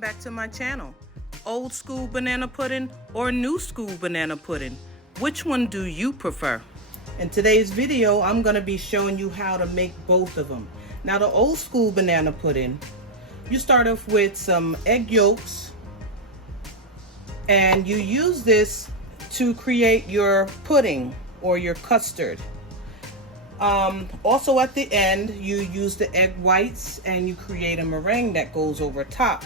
welcome back to my channel. Old school banana pudding or new school banana pudding? Which one do you prefer? In today's video, I'm going to be showing you how to make both of them. Now the old school banana pudding, you start off with some egg yolks and you use this to create your pudding or your custard. Also at the end, you use the egg whites and you create a meringue that goes over top.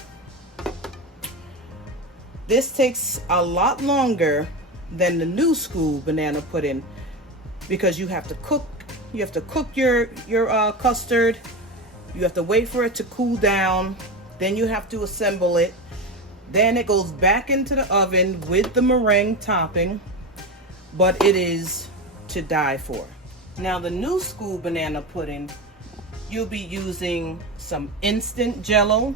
This takes a lot longer than the new school banana pudding because you have to cook your custard. You have to wait for it to cool down, then you have to assemble it, then it goes back into the oven with the meringue topping, but it is to die for. Now the new school banana pudding, you'll be using some instant jello,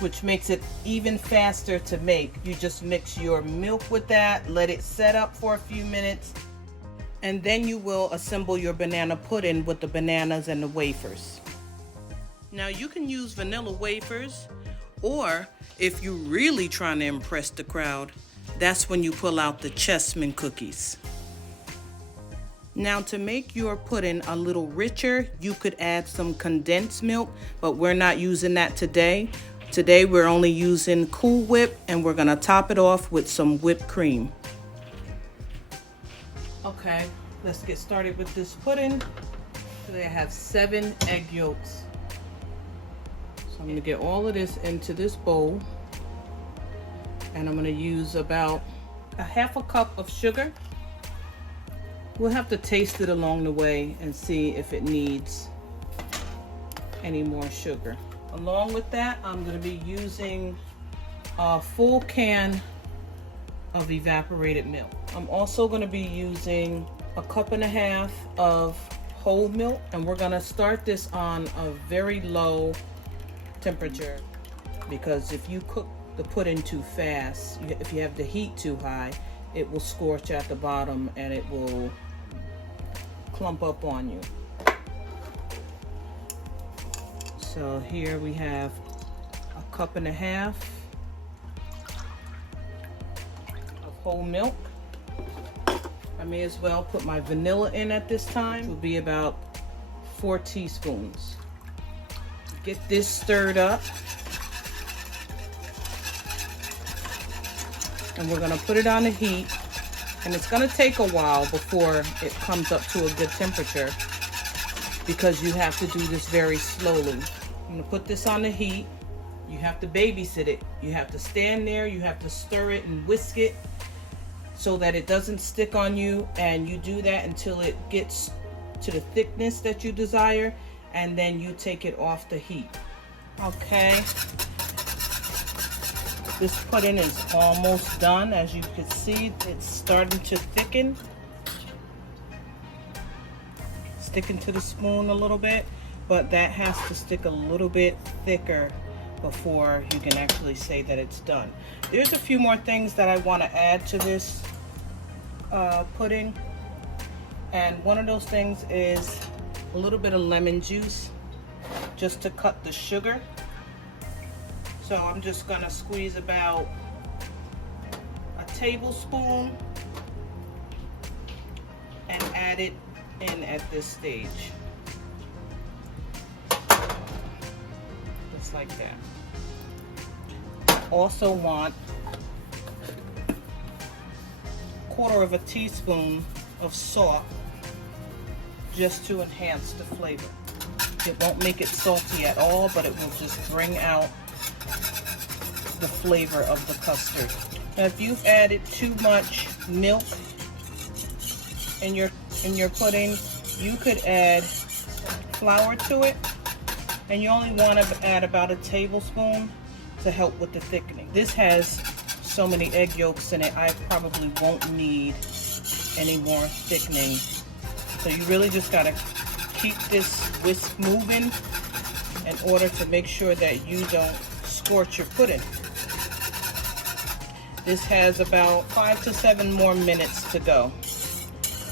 which makes it even faster to make. You just mix your milk with that, let it set up for a few minutes, and then you will assemble your banana pudding with the bananas and the wafers. Now you can use vanilla wafers, or if you're really trying to impress the crowd, that's when you pull out the chessman cookies. Now to make your pudding a little richer, you could add some condensed milk, but we're not using that today. Today we're only using Cool Whip, and we're gonna top it off with some whipped cream. Okay, let's get started with this pudding. Today I have 7 egg yolks. So I'm gonna get all of this into this bowl, and I'm gonna use about a half a cup of sugar. We'll have to taste it along the way and see if it needs any more sugar. Along with that, I'm going to be using a full can of evaporated milk. I'm also going to be using a cup and a half of whole milk, and we're going to start this on a very low temperature, because if you cook the pudding too fast, if you have the heat too high, it will scorch at the bottom and it will clump up on you. So here we have a cup and a half of whole milk. I may as well put my vanilla in at this time. It will be about 4 teaspoons. Get this stirred up. And we're gonna put it on the heat, and it's gonna take a while before it comes up to a good temperature because you have to do this very slowly. I'm gonna put this on the heat. You have to babysit it. You have to stand there, you have to stir it and whisk it so that it doesn't stick on you, and you do that until it gets to the thickness that you desire, and then you take it off the heat. Okay. This pudding is almost done. As you can see, it's starting to thicken. Sticking to the spoon a little bit, but that has to stick a little bit thicker before you can actually say that it's done. There's a few more things that I want to add to this pudding, and one of those things is a little bit of lemon juice just to cut the sugar. So I'm just gonna squeeze about a tablespoon and add it in at this stage. Just like that. Also want a 1/4 teaspoon of salt just to enhance the flavor. It won't make it salty at all, but it will just bring out the flavor of the custard. Now, if you've added too much milk in your pudding, you could add flour to it, and you only want to add about a tablespoon to help with the thickening. This has so many egg yolks in it, I probably won't need any more thickening. So you really just gotta keep this whisk moving in order to make sure that you don't scorch your pudding. This has about 5 to 7 more minutes to go,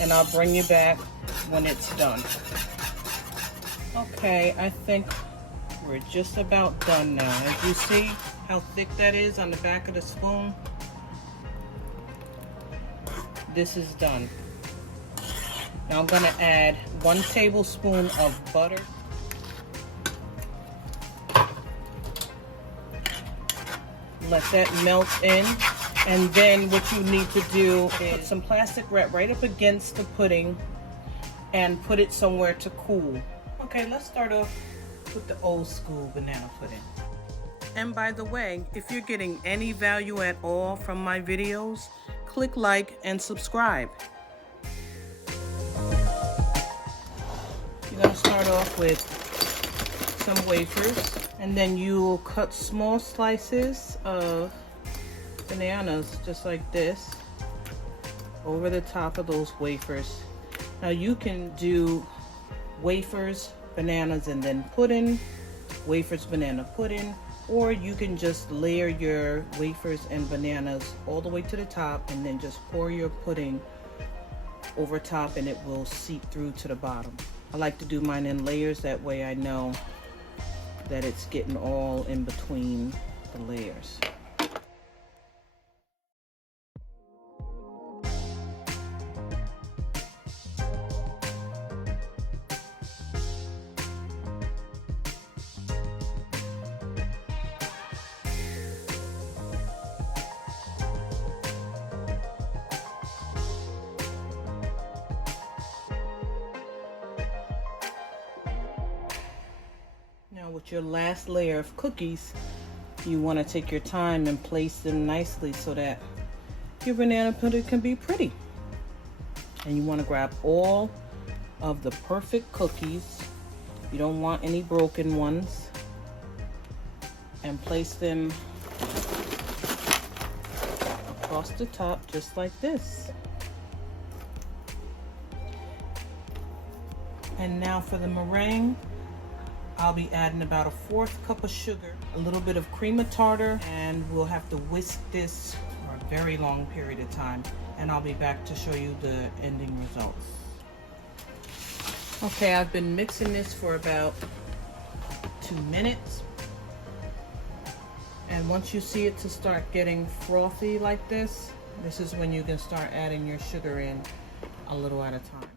and I'll bring you back when it's done. Okay, I think We're just about done now. As you see how thick that is on the back of the spoon, this is done. Now I'm going to add 1 tablespoon of butter. Let that melt in. And then what you need to do is put some plastic wrap right up against the pudding and put it somewhere to cool. Okay, let's start off with the old school banana pudding. And by the way, if you're getting any value at all from my videos, click like and subscribe. You're going to start off with some wafers, and then you'll cut small slices of bananas just like this over the top of those wafers. Now you can do wafers, bananas, and then pudding, wafers, banana, pudding, or you can just layer your wafers and bananas all the way to the top and then just pour your pudding over top and it will seep through to the bottom. I like to do mine in layers, that way I know that it's getting all in between the layers. Now with your last layer of cookies, you want to take your time and place them nicely so that your banana pudding can be pretty. And you want to grab all of the perfect cookies. You don't want any broken ones. And place them across the top just like this. And now for the meringue, I'll be adding about a 1/4 cup of sugar, a little bit of cream of tartar, and we'll have to whisk this for a very long period of time. And I'll be back to show you the ending results. Okay, I've been mixing this for about 2 minutes. And once you see it to start getting frothy like this is when you can start adding your sugar in a little at a time.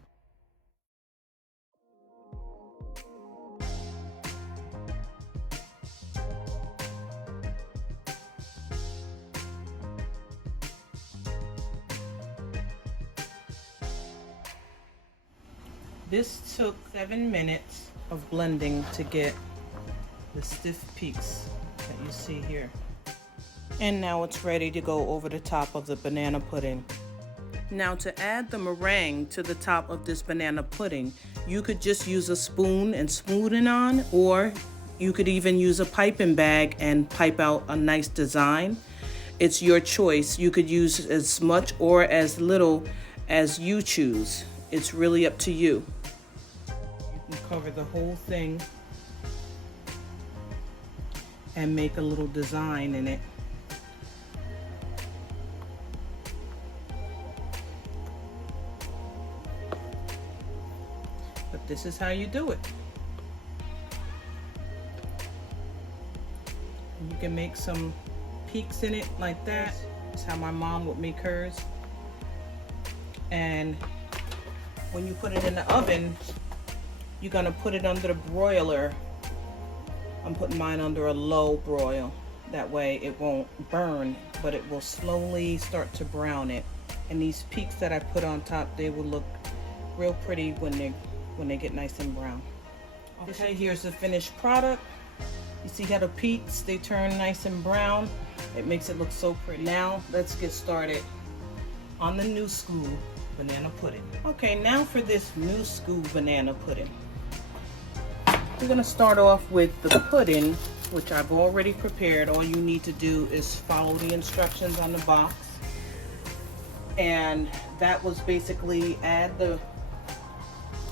This took 7 minutes of blending to get the stiff peaks that you see here. And now it's ready to go over the top of the banana pudding. Now to add the meringue to the top of this banana pudding, you could just use a spoon and spoon it on, or you could even use a piping bag and pipe out a nice design. It's your choice. You could use as much or as little as you choose. It's really up to you. You can cover the whole thing and make a little design in it. But this is how you do it. And you can make some peaks in it like that. That's how my mom would make hers. And when you put it in the oven, you're gonna put it under the broiler. I'm putting mine under a low broil. That way it won't burn, but it will slowly start to brown it. And these peaks that I put on top, they will look real pretty when they get nice and brown. Okay, here's the finished product. You see how the peaks, they turn nice and brown. It makes it look so pretty. Now let's get started on the new school banana pudding. Okay, now for this new school banana pudding. We're gonna start off with the pudding, which I've already prepared. All you need to do is follow the instructions on the box. And that was basically add the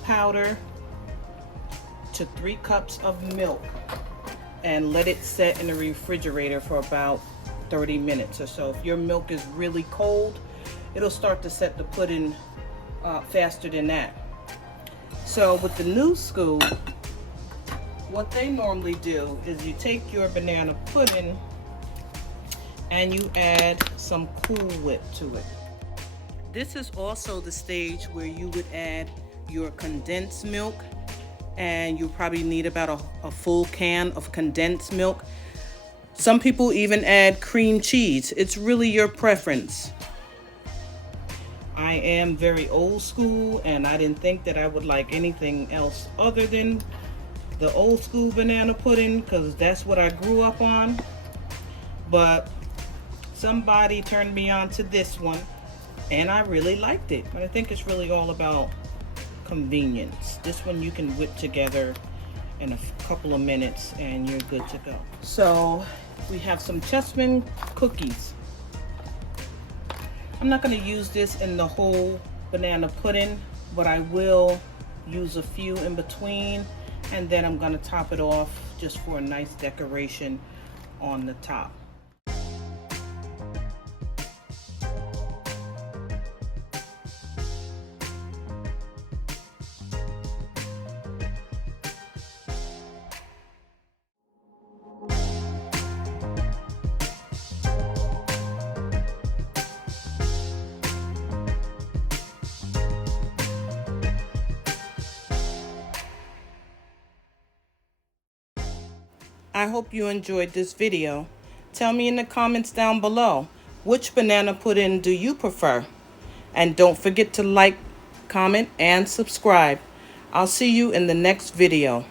powder to 3 cups of milk and let it set in the refrigerator for about 30 minutes or so. If your milk is really cold, it'll start to set the pudding faster than that. So with the new school, what they normally do is you take your banana pudding and you add some Cool Whip to it. This is also the stage where you would add your condensed milk, and you probably need about a full can of condensed milk. Some people even add cream cheese. It's really your preference. I am very old school, and I didn't think that I would like anything else other than the old school banana pudding, because that's what I grew up on. But somebody turned me on to this one, and I really liked it. But I think it's really all about convenience. This one you can whip together in a couple of minutes and you're good to go. So we have some chessmen cookies. I'm not going to use this in the whole banana pudding, but I will use a few in between, and then I'm going to top it off just for a nice decoration on the top. I hope you enjoyed this video. Tell me in the comments down below, which banana pudding do you prefer? And don't forget to like, comment, and subscribe. I'll see you in the next video.